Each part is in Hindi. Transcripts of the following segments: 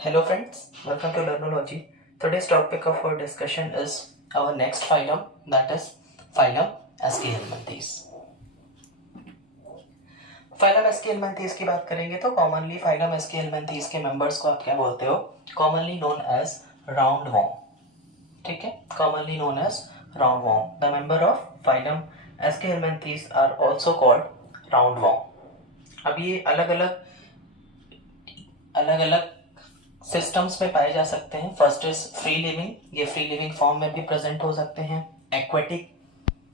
Hello friends, welcome to Learnology. Today's topic of our discussion is our next phylum, that is phylum Aschelminthes. phylum Aschelminthes की बात करेंगे तो commonly phylum Aschelminthes के members को आप क्या बोलते हो? Commonly known as roundworm. ठीक है, commonly known as roundworm. The member of phylum Aschelminthes are also called roundworm. अब ये अलग अलग सिस्टम्स में पाए जा सकते हैं. First is free living. ये फ्री लिविंग फॉर्म में भी प्रेजेंट हो सकते हैं, एक्वेटिक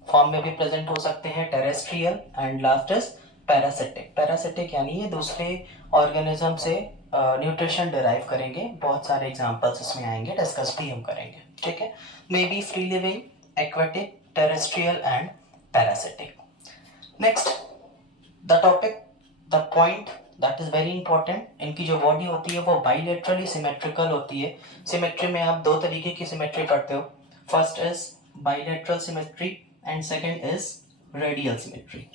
फॉर्म में भी प्रेजेंट हो सकते हैं, terrestrial, and last is parasitic. Parasitic यानी ये दूसरे ऑर्गेनिज्म से न्यूट्रिशन डिराइव करेंगे. बहुत सारे एग्जांपल्स इसमें आएंगे, डिस्कस भी हम करेंगे. ठीक है, may be free living, aquatic, terrestrial and parasitic. Next the topic, the point that is very important. इनकी जो बॉडी होती है वो बाइलेटरली सिमेट्रिकल होती है. सिमेट्री में आप दो तरीके की सिमेट्री करते हो. First is bilateral symmetry and second is radial symmetry.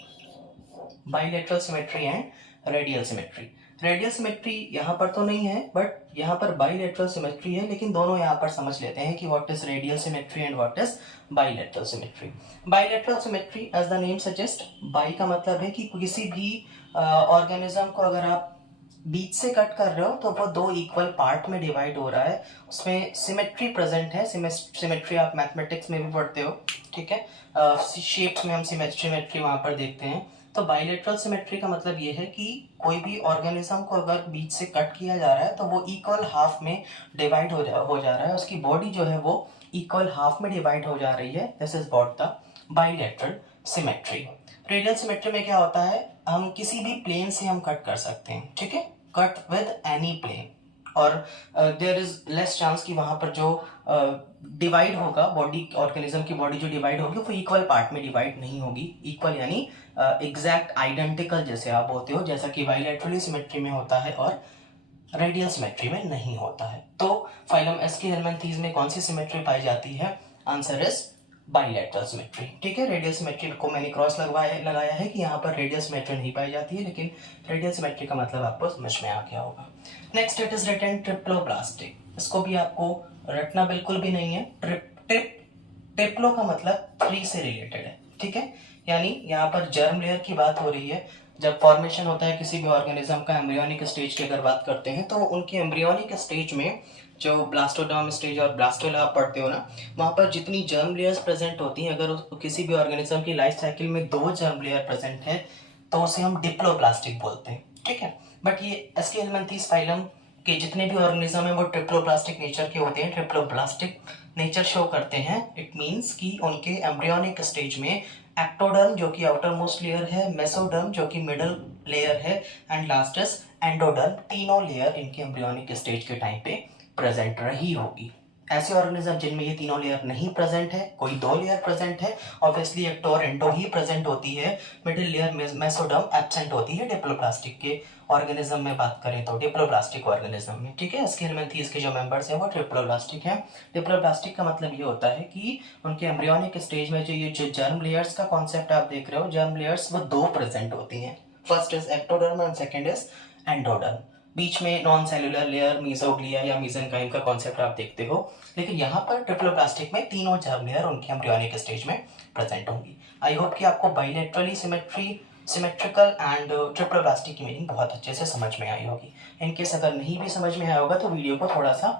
Bilateral symmetry and radial symmetry. Radial symmetry यहाँ पर तो नहीं है, बट यहाँ पर बाइलेटरल सिमेट्री है. लेकिन दोनों यहाँ पर समझ लेते हैं कि what is radial symmetry and what is bilateral symmetry. Bilateral symmetry as the name suggest, bi का मतलब है कि किसी भी ऑर्गेनिज्म को अगर आप बीच से कट कर रहे हो तो वो दो इक्वल पार्ट में डिवाइड हो रहा है, उसमें सिमेट्री प्रेजेंट है. सिमेट्री आप मैथमेटिक्स में भी पढ़ते हो. ठीक है, शेप्स में हम सिमेट्री वहां पर देखते हैं. तो बाइलेटरल सिमेट्री का मतलब ये है कि कोई भी ऑर्गेनिज्म को अगर बीच से कट किया जा रहा है तो वो इक्वल हाफ में डिवाइड हो जा रहा है. उसकी बॉडी जो है वो इक्वल हाफ में डिवाइड हो जा रही है. This is what the bilateral symmetry. Radial symmetry में क्या होता है, हम किसी भी प्लेन से हम कट कर सकते हैं. ठीक है, कट विद एनी प्लेन, और देयर इज लेस चांस कि वहां पर जो डिवाइड होगा बॉडी, ऑर्गेनिज्म की बॉडी जो डिवाइड होगी वो इक्वल पार्ट में डिवाइड नहीं होगी. इक्वल यानी एग्जैक्ट आइडेंटिकल जैसे आप बोलते हो, जैसा कि बाइलेटरल सिमेट्री में होता है और रेडियल सिमेट्री में नहीं होता है. तो फाइलम एस्केलेमैंथीज में कौन सी सिमेट्री पाई जाती है? Answer is bilateral symmetry. ठीक है, रेडियल सिमेट्री को मैंने क्रॉस लगाया है कि यहाँ पर रेडियल सिमेट्री नहीं पाई जाती है, लेकिन रेडियल सिमेट्री का मतलब आपको समझ में आ गया होगा. Next it is written triploblastic. इसको भी आपको रटना बिल्कुल भी नहीं है. ट्रिप्लो का मतलब थ्री से रिलेटेड है. ठीक है, यानी यहाँ पर जर्म लेयर की बात हो रही है. जब फॉर्मेशन होता है किसी भी ऑर्गेनिज्म का, एम्ब्रियोनिक स्टेज की अगर बात करते हैं, तो उनके एम्ब्रियोनिक स्टेज में जो ब्लास्टोडर्म स्टेज और ब्लास्टोला आप पढ़ते हो ना, वहाँ पर जितनी जर्म लेयर्स प्रेजेंट होती हैं, अगर किसी भी ऑर्गेनिज्म की लाइफ साइकिल में दो जर्म लेयर प्रेजेंट है तो उसे हम डिप्लोब्लास्टिक बोलते हैं. ठीक है, बट ये एस्केलेमैंथीज फाइलम के जितने भी ऑर्गेनिज्म है वो ट्रिप्लोब्लास्टिक नेचर के होते हैं, ट्रिप्लोब्लास्टिक नेचर शो करते हैं. इट मीन्स कि उनके एम्ब्रियोनिक स्टेज में एक्टोडर्म जो कि आउटर मोस्ट लेयर है, मेसोडर्म जो कि मिडल लेयर है, एंड लास्ट इज एंडोडर्म. तीनों लेयर इनके एम्ब्रियोनिक स्टेज के टाइम पे प्रेजेंट रही होगी. ऐसे ऑर्गेनिज्म जिनमें ये तीनों लेयर नहीं प्रेजेंट है, कोई दो लेयर प्रेजेंट है, ऑब्वियसली एक्टो और एंडो ही प्रेजेंट होती है, मिडिल लेयर मेसोडर्म एब्सेंट होती है डिप्लोब्लास्टिक के ऑर्गेनिज्म में बात करें तो, डिप्लोब्लास्टिक ऑर्गेनिज्म में. ठीक है, एस्केलेमैंथीज के जो मेंबर्स हैं वो ट्रिप्लोब्लास्टिक हैं. डिप्लोब्लास्टिक का मतलब ये होता है कि उनके एम्ब्रियोनिक स्टेज में जो जर्म लेयर्स का कॉन्सेप्ट आप देख रहे हो, जर्म लेयर्स वो दो प्रेजेंट होती हैं. First is ectoderm and second is endoderm. बीच में नॉन सेलुलर लेयर, मीसोग्लिया या मीसेनकाइम का कॉन्सेप्ट आप देखते हो. लेकिन यहाँ पर ट्रिप्लोब्लास्टिक में तीनों जर्म लेयर उनके एम्ब्रियोनिक स्टेज में प्रेजेंट होंगी. आई होप कि आपको बाइलेटरली सिमेट्रिकल एंड ट्रिप्लोब्लास्टिक की मीनिंग बहुत अच्छे से समझ में आई होगी. इनकेस अगर नहीं भी समझ में आया होगा तो वीडियो को थोड़ा सा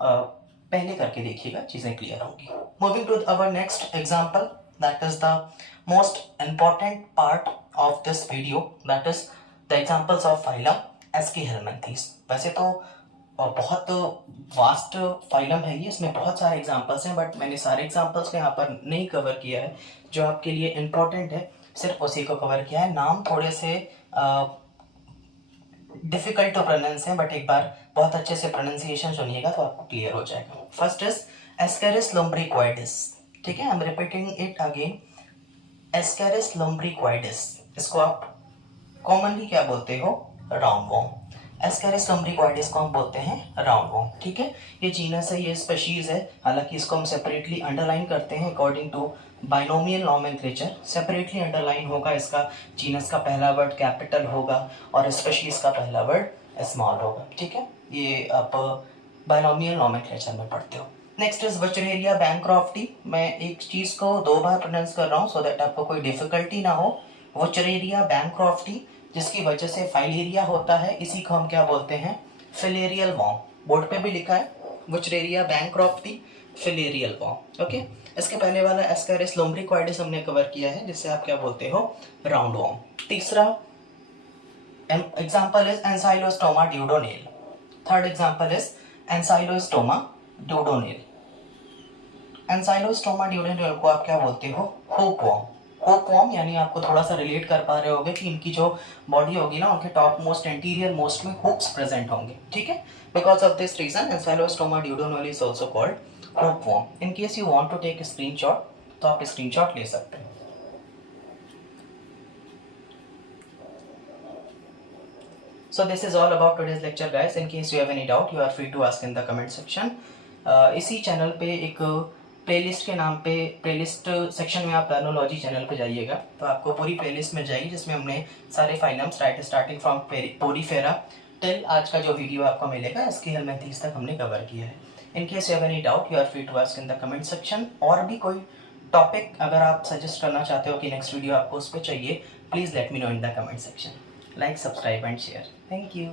पहले करके देखिएगा, चीज़ें क्लियर होंगी. Moving to our next example, that is the most important part of this video, that is the examples of phylum Aschelminthes. वैसे तो बहुत वास्ट फाइलम है ये, इसमें बहुत सारे एग्जांपल्स हैं, बट मैंने सारे एग्जांपल्स को यहाँ पर नहीं कवर किया है. जो आपके लिए इम्पोर्टेंट है सिर्फ उसी को कवर किया है. नाम थोड़े से डिफिकल्ट टू प्रोनाउंस हैं, बट एक बार बहुत अच्छे से प्रोनाउंसिएशन सुनिएगा तो आपको क्लियर हो जाएगा. First is Ascaris lumbricoides. ठीक है, I am repeating it again, Ascaris lumbricoides. इसको आप कॉमनली क्या बोलते हो? राउंडवॉर्म. एस्केरिस लुम्ब्रिक्वाइडिस को हम बोलते हैं राउंडवॉर्म. ठीक है, ये जीनस है, ये स्पीशीज है. हालांकि इसको हम सेपरेटली अंडरलाइन करते हैं according to binomial nomenclature. Separately underline होगा, इसका जीनस का पहला वर्ड कैपिटल होगा और स्पीशीज का पहला वर्ड स्मॉल होगा. ठीक है, ये आप बायनोमियल नोमेनक्लेचर में पढ़ते हो। Next is Wuchereria bancrofti. मैं एक चीज़ को 2 बार प्रोनाउंस कर रहा हूँ सो दैट आपको कोई डिफिकल्टी ना हो। वचरेरिया बैंक्रॉफ्टी, जिसकी वजह से फाइलेरिया होता है, इसी को हम क्या बोलते हैं, फिलेरियल वॉर्म। बोर्ड पे भी लिखा है वचरेरिया बैंक्रॉफ्टी फिलेरियल वॉर्म। ओके, इसके पहले वाला एस्केरिस लुम्ब्रिकॉइडिस हमने कवर किया है, जिससे आप क्या बोलते हो, राउंड वॉर्म। तीसरा example is Ancylostoma duodenale. Third example is Ancylostoma duodenale. Ancylostoma duodenale को आप क्या बोलते हो, हुक वॉर्म। हुक वॉर्म यानी आपको थोड़ा सा रिलेट कर पा रहे होगे कि इनकी जो बॉडी होगी ना, उनके टॉप मोस्ट एंटीरियर मोस्ट में हुक्स प्रेजेंट होंगे, ठीक है। Because of this reason Ancylostoma duodenale is also called hook worm. In case you want to take screenshot तो आप स्क्रीनशॉट ले सकते हैं। So this is all about today's lecture guys. In case you have any doubt you are free to ask in the comment section. इसी चैनल पे एक प्लेलिस्ट के नाम पे, प्लेलिस्ट सेक्शन में आप लर्नोलॉजी चैनल पे जाइएगा तो आपको पूरी प्लेलिस्ट मिल जाएगी, जिसमें हमने सारे phylums right starting from Porifera till आज का जो वीडियो आपको मिलेगा इसकी हेलमिंथेस तक हमने कवर किया है। In case you have any doubt you are free to ask in the comment section. और भी कोई टॉपिक अगर आप सजेस्ट करना चाहते हो कि नेक्स्ट वीडियो आपको उस पर चाहिए, please let me know in the comment section. Like, subscribe and share. Thank you.